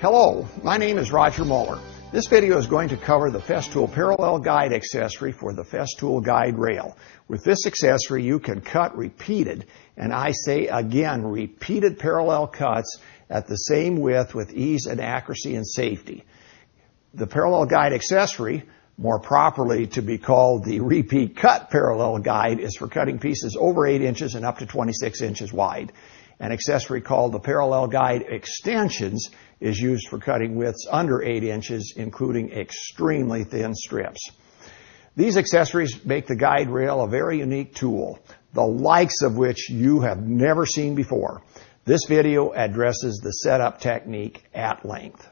Hello, my name is Roger Muller. This video is going to cover the Festool Parallel Guide Accessory for the Festool Guide Rail. With this accessory, you can cut repeated, and I say again, repeated parallel cuts at the same width with ease and accuracy and safety. The Parallel Guide Accessory, more properly to be called the Repeat Cut Parallel Guide, is for cutting pieces over 8 inches and up to 26 inches wide. An accessory called the Parallel Guide Extensions is used for cutting widths under 8 inches, including extremely thin strips. These accessories make the guide rail a very unique tool, the likes of which you have never seen before. This video addresses the setup technique at length.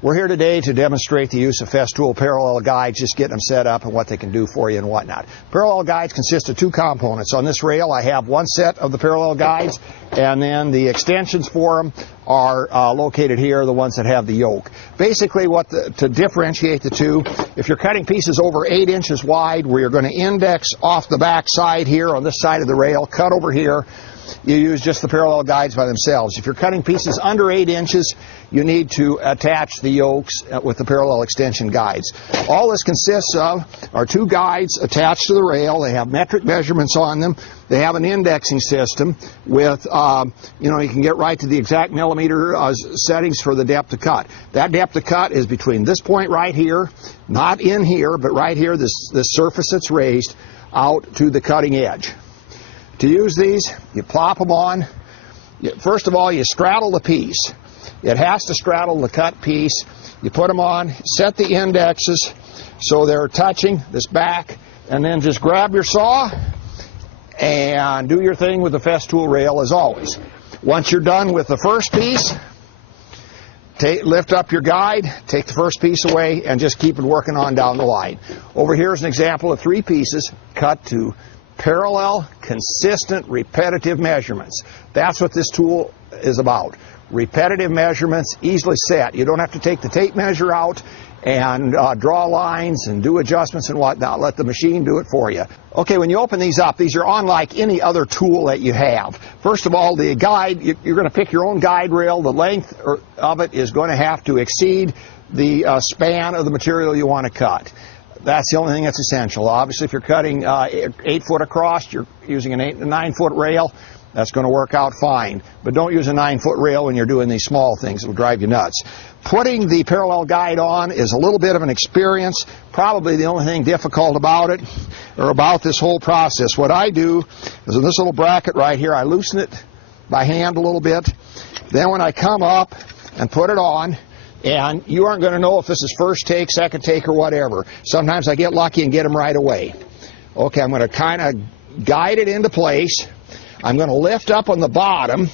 We're here today to demonstrate the use of Festool Parallel Guides, just getting them set up and what they can do for you and whatnot. Parallel Guides consist of two components. On this rail, I have one set of the Parallel Guides, and then the extensions for them are located here, the ones that have the yoke. Basically, to differentiate the two, if you're cutting pieces over 8 inches wide, where you're going to index off the back side here on this side of the rail, cut over here, you use just the Parallel Guides by themselves. If you're cutting pieces under 8 inches, you need to attach the yokes with the parallel extension guides. All this consists of are two guides attached to the rail. They have metric measurements on them. They have an indexing system with, you can get right to the exact millimeter settings for the depth of cut. That depth of cut is between this point right here, not in here, but right here, this surface that's raised out to the cutting edge. To use these, you plop them on. First of all, you straddle the piece. It has to straddle the cut piece. You put them on, set the indexes so they're touching this back, and then just grab your saw and do your thing with the Festool rail as always. Once you're done with the first piece, lift up your guide, take the first piece away, and just keep it working on down the line. Over here is an example of 3 pieces cut to parallel, consistent, repetitive measurements. That's what this tool is about. Repetitive measurements, easily set. You don't have to take the tape measure out and draw lines and do adjustments and whatnot. Let the machine do it for you. Okay, when you open these up, these are unlike any other tool that you have. First of all, the guide, you're going to pick your own guide rail. The length of it is going to have to exceed the span of the material you want to cut. That's the only thing that's essential. Obviously, if you're cutting 8 foot across, you're using a 9 foot rail, that's going to work out fine. But don't use a 9 foot rail when you're doing these small things. It will drive you nuts. Putting the parallel guide on is a little bit of an experience. Probably the only thing difficult about it, or about this whole process. What I do is in this little bracket right here, I loosen it by hand a little bit. Then when I come up and put it on, and you aren't going to know if this is first take, second take, or whatever. Sometimes I get lucky and get them right away. Okay, I'm going to kind of guide it into place. I'm going to lift up on the bottom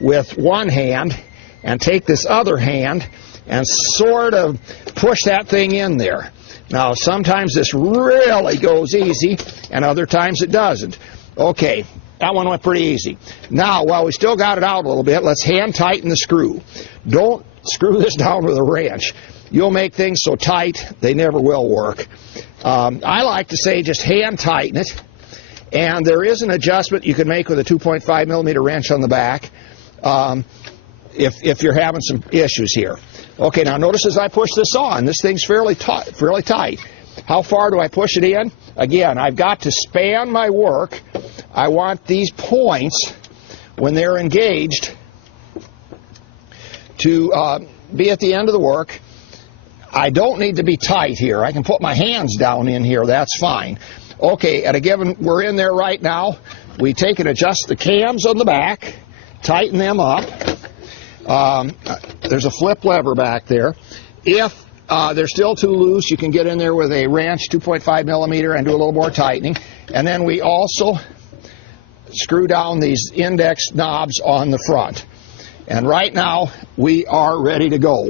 with one hand and take this other hand and sort of push that thing in there. Now, sometimes this really goes easy, and other times it doesn't. Okay, that one went pretty easy. Now, while we still got it out a little bit, let's hand tighten the screw. Don't screw this down with a wrench. You'll make things so tight they never will work. I like to say just hand tighten it, and there is an adjustment you can make with a 2.5 millimeter wrench on the back if you're having some issues here. Okay, now notice as I push this on, this thing's fairly tight. How far do I push it in? Again, I've got to span my work. I want these points, when they're engaged, to be at the end of the work. I don't need to be tight here. I can put my hands down in here. That's fine. Okay, at a given, we're in there right now. We take and adjust the cams on the back, tighten them up. There's a flip lever back there. If they're still too loose, you can get in there with a wrench, 2.5 millimeter, and do a little more tightening. And then we also screw down these index knobs on the front. And right now, we are ready to go.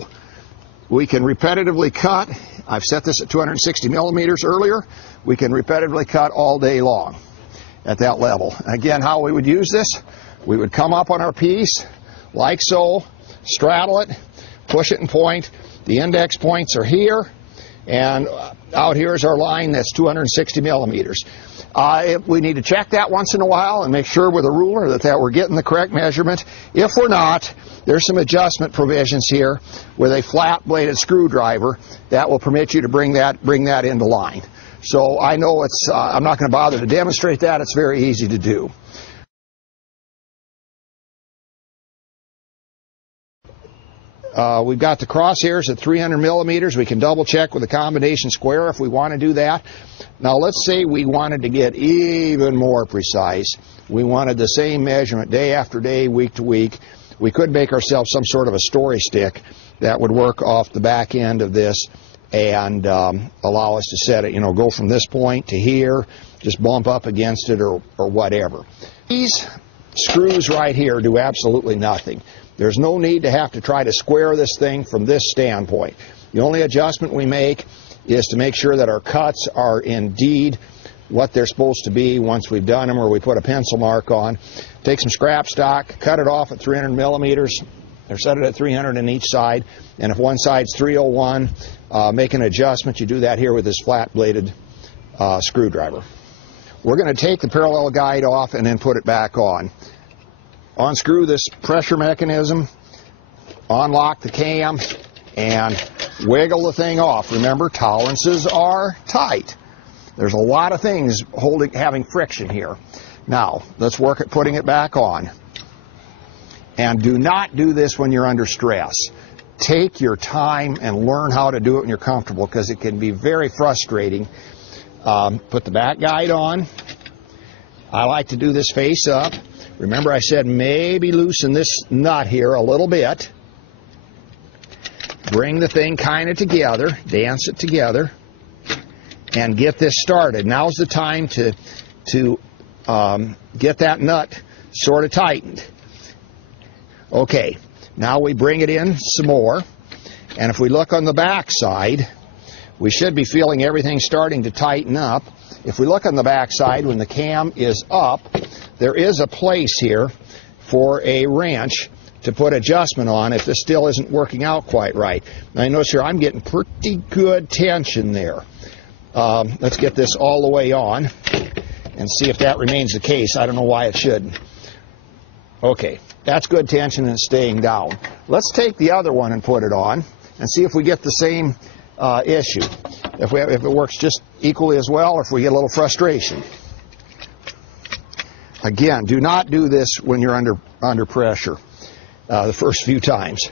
We can repetitively cut. I've set this at 260 millimeters earlier. We can repetitively cut all day long at that level. Again, how we would use this, we would come up on our piece, like so, straddle it, push it and point. The index points are here, and out here is our line. That's 260 millimeters. We need to check that once in a while and make sure with a ruler that we're getting the correct measurement. If we're not, there's some adjustment provisions here with a flat-bladed screwdriver that will permit you to bring that into line. So I know I'm not going to bother to demonstrate that. It's very easy to do. We've got the crosshairs at 300 millimeters. We can double check with a combination square if we want to do that. Now let's say we wanted to get even more precise. We wanted the same measurement day after day, week to week. We could make ourselves some sort of a story stick that would work off the back end of this and allow us to set it, go from this point to here, just bump up against it or whatever. These screws right here do absolutely nothing. There's no need to have to try to square this thing from this standpoint. The only adjustment we make is to make sure that our cuts are indeed what they're supposed to be once we've done them, or we put a pencil mark on. Take some scrap stock, cut it off at 300 millimeters, or set it at 300 on each side, and if one side's 301, make an adjustment. You do that here with this flat-bladed screwdriver. We're going to take the parallel guide off and then put it back on. Unscrew this pressure mechanism, unlock the cam, and wiggle the thing off. Remember, tolerances are tight. There's a lot of things having friction here. Now, let's work at putting it back on. And do not do this when you're under stress. Take your time and learn how to do it when you're comfortable, because it can be very frustrating. Put the back guide on. I like to do this face up. Remember, I said maybe loosen this nut here a little bit. Bring the thing kind of together, dance it together, and get this started. Now's the time to get that nut sort of tightened. Okay, now we bring it in some more, and if we look on the back side, we should be feeling everything starting to tighten up. If we look on the back side, when the cam is up, there is a place here for a wrench to put adjustment on if this still isn't working out quite right. Now you notice here I'm getting pretty good tension there. Let's get this all the way on and see if that remains the case. I don't know why it shouldn't. Okay, that's good tension and it's staying down. Let's take the other one and put it on and see if we get the same issue. If it works just equally as well, or if we get a little frustration. Again, do not do this when you're under pressure the first few times.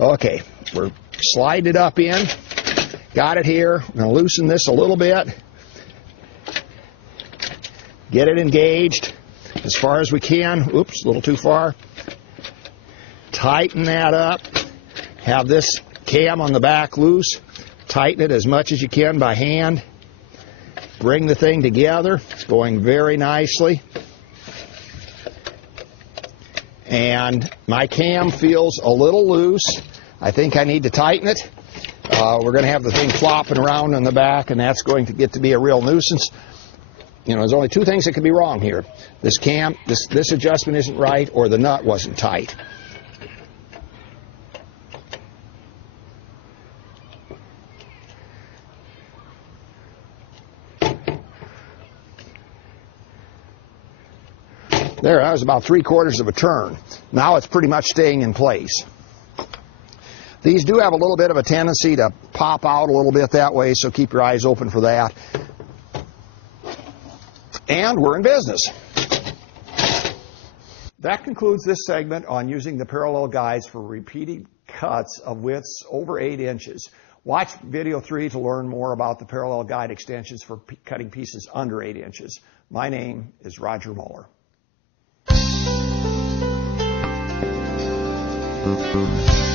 Okay, we're sliding it up in. Got it here. I'm going to loosen this a little bit. Get it engaged as far as we can. Oops, a little too far. Tighten that up. Have this cam on the back loose. Tighten it as much as you can by hand. Bring the thing together. It's going very nicely. And my cam feels a little loose. I think I need to tighten it. We're going to have the thing flopping around in the back, and that's going to get to be a real nuisance. There's only two things that could be wrong here. This cam, this adjustment isn't right, or the nut wasn't tight. There, that was about 3/4 of a turn. Now it's pretty much staying in place. These do have a little bit of a tendency to pop out a little bit that way, so keep your eyes open for that. And we're in business. That concludes this segment on using the parallel guides for repeating cuts of widths over 8 inches. Watch video 3 to learn more about the parallel guide extensions for cutting pieces under 8 inches. My name is Roger Muller. Thank you.